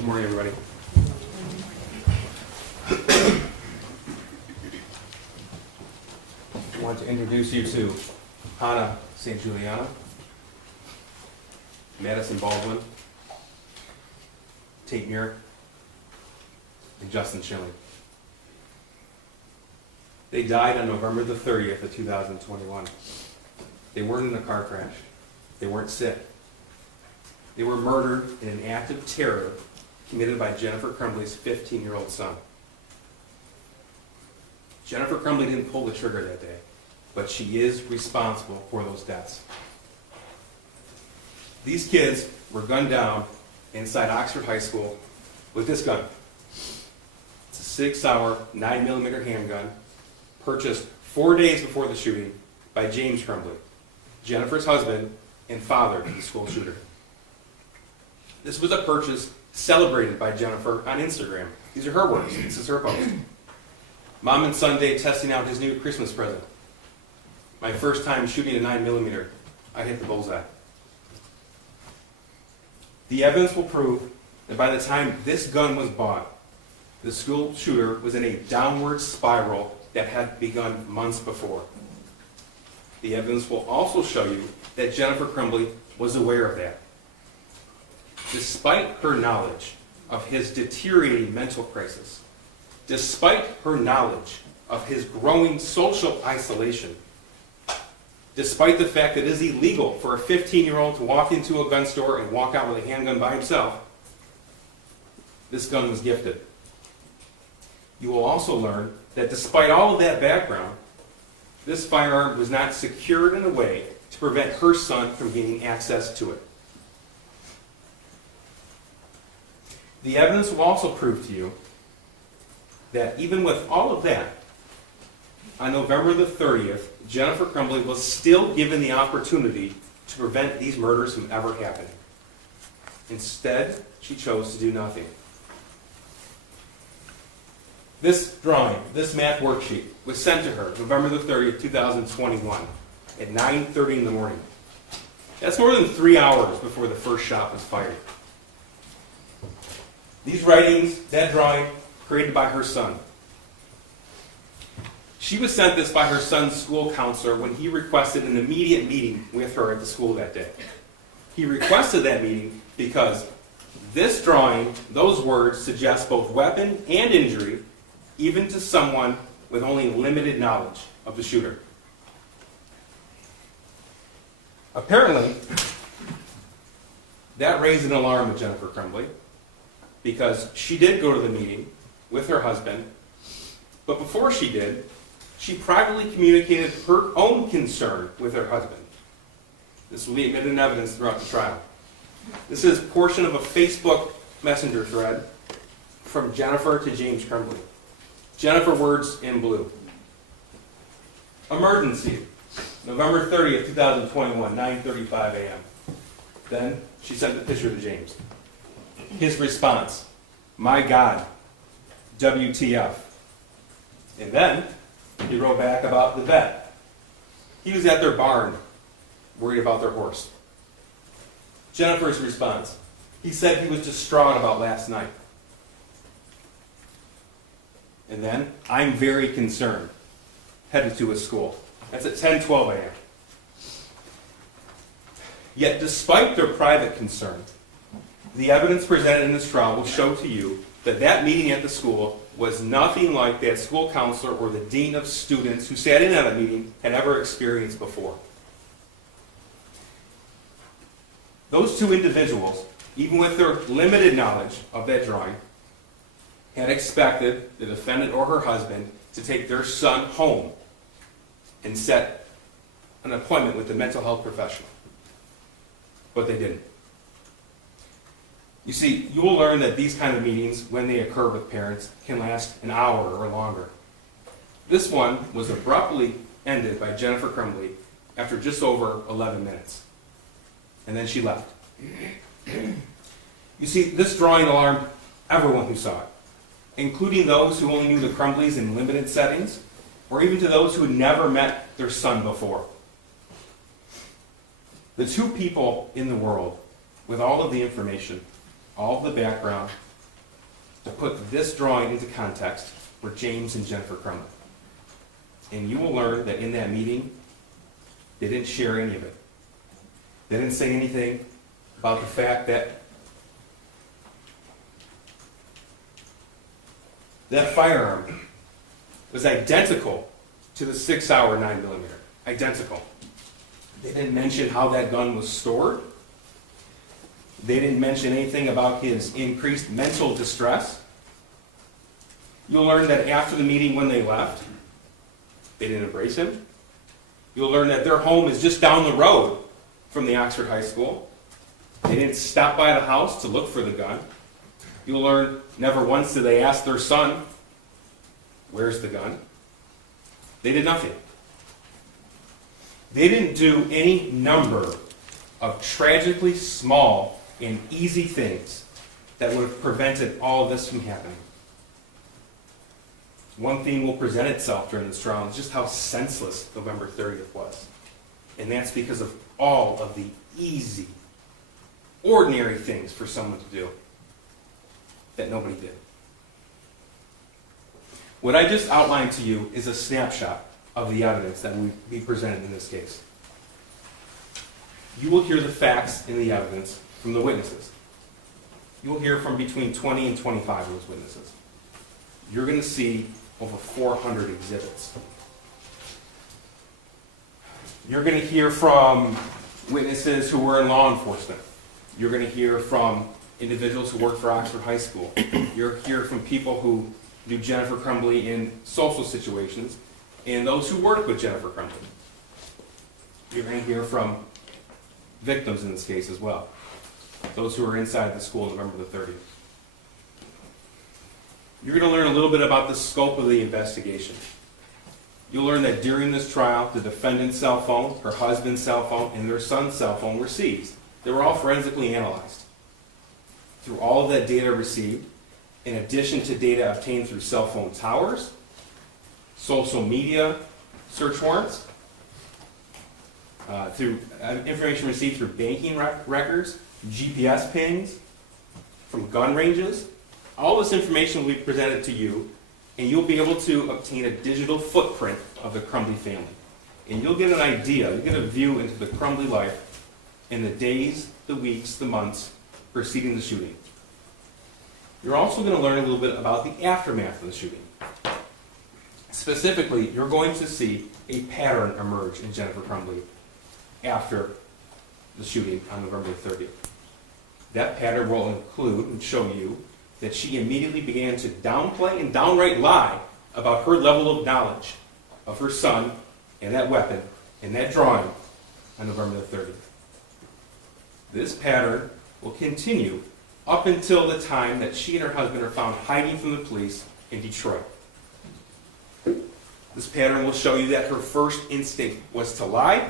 Good morning, everybody. I want to introduce you to Hannah St. Juliana, Madison Baldwin, Tate Muir, and Justin Schilling. They died on November the 30th of 2021. They weren't in a car crash. They weren't sick. They were murdered in an act of terror committed by Jennifer Crumbley's 15-year-old son. Jennifer Crumbley didn't pull the trigger that day, but she is responsible for those deaths. These kids were gunned down inside Oxford High School with this gun. It's a 6-hour 9mm handgun purchased 4 days before the shooting by James Crumbley, Jennifer's husband and father to the school shooter. This was a purchase celebrated by Jennifer on Instagram. These are her words. This is her post. Mom and son Dave testing out his new Christmas present. My first time shooting a 9mm. I hit the bullseye. The evidence will prove that by the time this gun was bought, the school shooter was in a downward spiral that had begun months before. The evidence will also show you that Jennifer Crumbley was aware of that. Despite her knowledge of his deteriorating mental crisis, despite her knowledge of his growing social isolation, despite the fact that it is illegal for a 15-year-old to walk into a gun store and walk out with a handgun by himself, this gun was gifted. You will also learn that despite all of that background, this firearm was not secured in a way to prevent her son from gaining access to it. The evidence will also prove to you that even with all of that, on November the 30th, Jennifer Crumbley was still given the opportunity to prevent these murders from ever happening. Instead, she chose to do nothing. This drawing, this math worksheet, was sent to her November the 30th, 2021 at 9:30 in the morning. That's more than 3 hours before the first shot was fired. These writings, that drawing, created by her son. She was sent this by her son's school counselor when he requested an immediate meeting with her at the school that day. He requested that meeting because this drawing, those words, suggest both weapon and injury, even to someone with only limited knowledge of the shooter. Apparently, that raised an alarm with Jennifer Crumbley, because she did go to the meeting with her husband, but before she did, she privately communicated her own concern with her husband. This will be admitted in evidence throughout the trial. This is a portion of a Facebook messenger thread from Jennifer to James Crumbley. Jennifer, words in blue. Emergency, November 30th, 2021, 9:35 a.m. Then she sent the picture to James. His response, my God, WTF. And then he wrote back about the vet. He was at their barn, worried about their horse. Jennifer's response, he said he was distraught about last night. And then, I'm very concerned, headed to his school. That's at 10:12 a.m. Yet despite their private concern, the evidence presented in this trial will show to you that that meeting at the school was nothing like that school counselor or the dean of students who sat in on a meeting had ever experienced before. Those two individuals, even with their limited knowledge of that drawing, had expected the defendant or her husband to take their son home and set an appointment with a mental health professional. But they didn't. You see, you will learn that these kind of meetings, when they occur with parents, can last an hour or longer. This one was abruptly ended by Jennifer Crumbley after just over 11 minutes. And then she left. You see, this drawing alarmed everyone who saw it, including those who only knew the Crumbleys in limited settings, or even to those who had never met their son before. The two people in the world with all of the information, all of the background, to put this drawing into context were James and Jennifer Crumbley. And you will learn that in that meeting, they didn't share any of it. They didn't say anything about the fact that that firearm was identical to the 6-hour 9mm. Identical. They didn't mention how that gun was stored. They didn't mention anything about his increased mental distress. You'll learn that after the meeting when they left, they didn't embrace him. You'll learn that their home is just down the road from the Oxford High School. They didn't stop by the house to look for the gun. You'll learn never once did they ask their son, "Where's the gun?" They did nothing. They didn't do any number of tragically small and easy things that would have prevented all of this from happening. One theme will present itself during this trial is just how senseless November 30th was. And that's because of all of the easy, ordinary things for someone to do that nobody did. What I just outlined to you is a snapshot of the evidence that will be presented in this case. You will hear the facts and the evidence from the witnesses. You will hear from between 20 and 25 of those witnesses. You're going to see over 400 exhibits. You're going to hear from witnesses who were in law enforcement. You're going to hear from individuals who work for Oxford High School. You're going to hear from people who knew Jennifer Crumbley in social situations and those who worked with Jennifer Crumbley. You're going to hear from victims in this case as well, those who were inside the school on November the 30th. You're going to learn a little bit about the scope of the investigation. You'll learn that during this trial, the defendant's cell phone, her husband's cell phone, and their son's cell phone were seized. They were all forensically analyzed. Through all of that data received, in addition to data obtained through cell phone towers, social media search warrants, through information received through banking records, GPS pings, from gun ranges, all this information will be presented to you, and you'll be able to obtain a digital footprint of the Crumbley family. And you'll get an idea, you'll get a view into the Crumbley life in the days, the weeks, the months preceding the shooting. You're also going to learn a little bit about the aftermath of the shooting. Specifically, you're going to see a pattern emerge in Jennifer Crumbley after the shooting on November 30th. That pattern will include and show you that she immediately began to downplay and downright lie about her level of knowledge of her son and that weapon and that drawing on November the 30th. This pattern will continue up until the time that she and her husband are found hiding from the police in Detroit. This pattern will show you that her first instinct was to lie,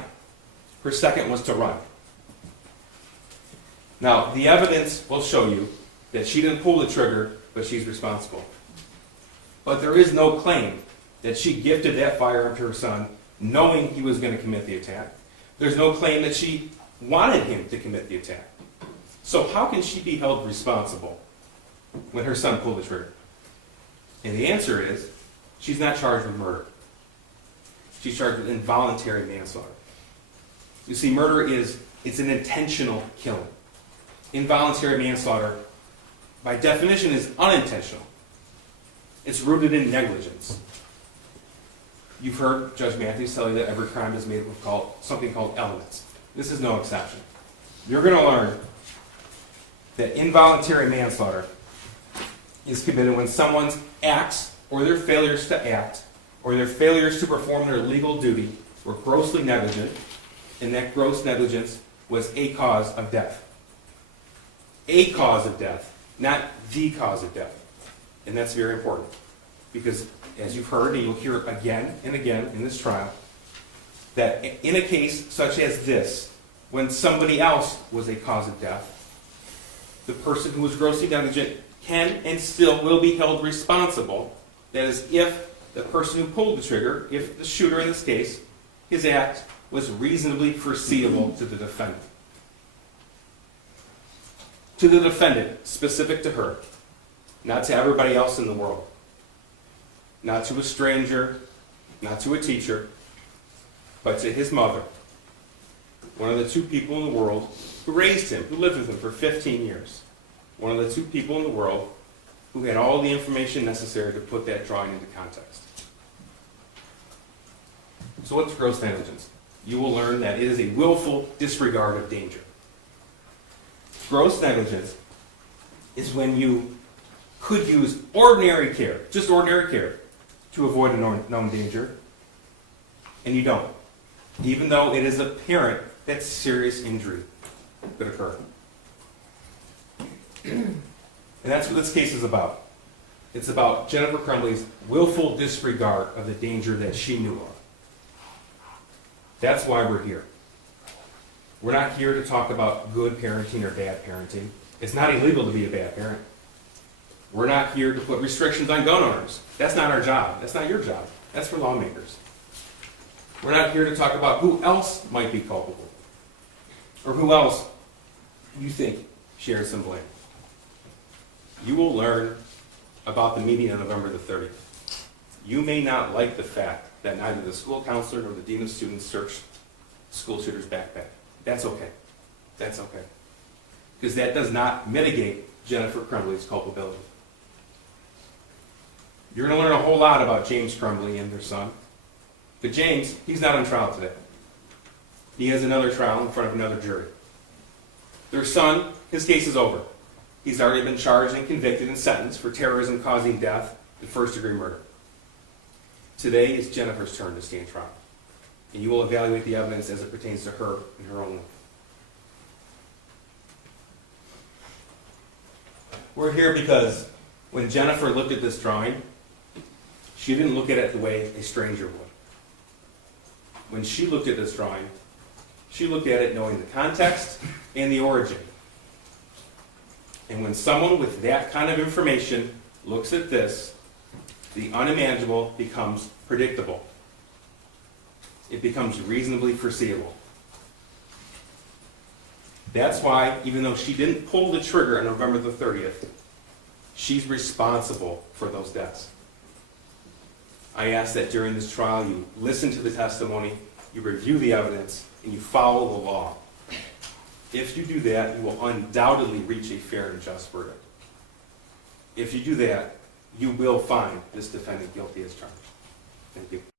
her second was to run. Now, the evidence will show you that she didn't pull the trigger, but she's responsible. But there is no claim that she gifted that firearm to her son knowing he was going to commit the attack. There's no claim that she wanted him to commit the attack. So how can she be held responsible when her son pulled the trigger? And the answer is, she's not charged with murder. She's charged with involuntary manslaughter. You see, murder it's an intentional killing. Involuntary manslaughter, by definition, is unintentional. It's rooted in negligence. You've heard Judge Matthews tell you that every crime is made with something called elements. This is no exception. You're going to learn that involuntary manslaughter is committed when someone's acts or their failures to act or their failures to perform their legal duty were grossly negligent, and that gross negligence was a cause of death. A cause of death, not the cause of death. And that's very important because, as you've heard, and you'll hear it again and again in this trial, that in a case such as this, when somebody else was a cause of death, the person who was grossly negligent can and still will be held responsible. That is, if the person who pulled the trigger, if the shooter in this case, his act was reasonably foreseeable to the defendant. To the defendant, specific to her, not to everybody else in the world, not to a stranger, not to a teacher, but to his mother, one of the two people in the world who raised him, who lived with him for 15 years, one of the two people in the world who had all the information necessary to put that drawing into context. So what's gross negligence? You will learn that it is a willful disregard of danger. Gross negligence is when you could use ordinary care, just ordinary care, to avoid a known danger, and you don't, even though it is apparent that serious injury could occur. And that's what this case is about. It's about Jennifer Crumbley's willful disregard of the danger that she knew of. That's why we're here. We're not here to talk about good parenting or bad parenting. It's not illegal to be a bad parent. We're not here to put restrictions on gun owners. That's not our job. That's not your job. That's for lawmakers. We're not here to talk about who else might be culpable, or who else you think shares some blame. You will learn about the meeting on November the 30th. You may not like the fact that neither the school counselor nor the dean of students searched the school shooter's backpack. That's okay. That's okay. Because that does not mitigate Jennifer Crumbley's culpability. You're going to learn a whole lot about James Crumbley and their son. But James, he's not on trial today. He has another trial in front of another jury. Their son, his case is over. He's already been charged and convicted and sentenced for terrorism causing death and first-degree murder. Today is Jennifer's turn to stand trial, and you will evaluate the evidence as it pertains to her and her own life. We're here because when Jennifer looked at this drawing, she didn't look at it the way a stranger would. When she looked at this drawing, she looked at it knowing the context and the origin. And when someone with that kind of information looks at this, the unimaginable becomes predictable. It becomes reasonably foreseeable. That's why, even though she didn't pull the trigger on November the 30th, she's responsible for those deaths. I ask that during this trial you listen to the testimony, you review the evidence, and you follow the law. If you do that, you will undoubtedly reach a fair and just verdict. If you do that, you will find this defendant guilty as charged. Thank you.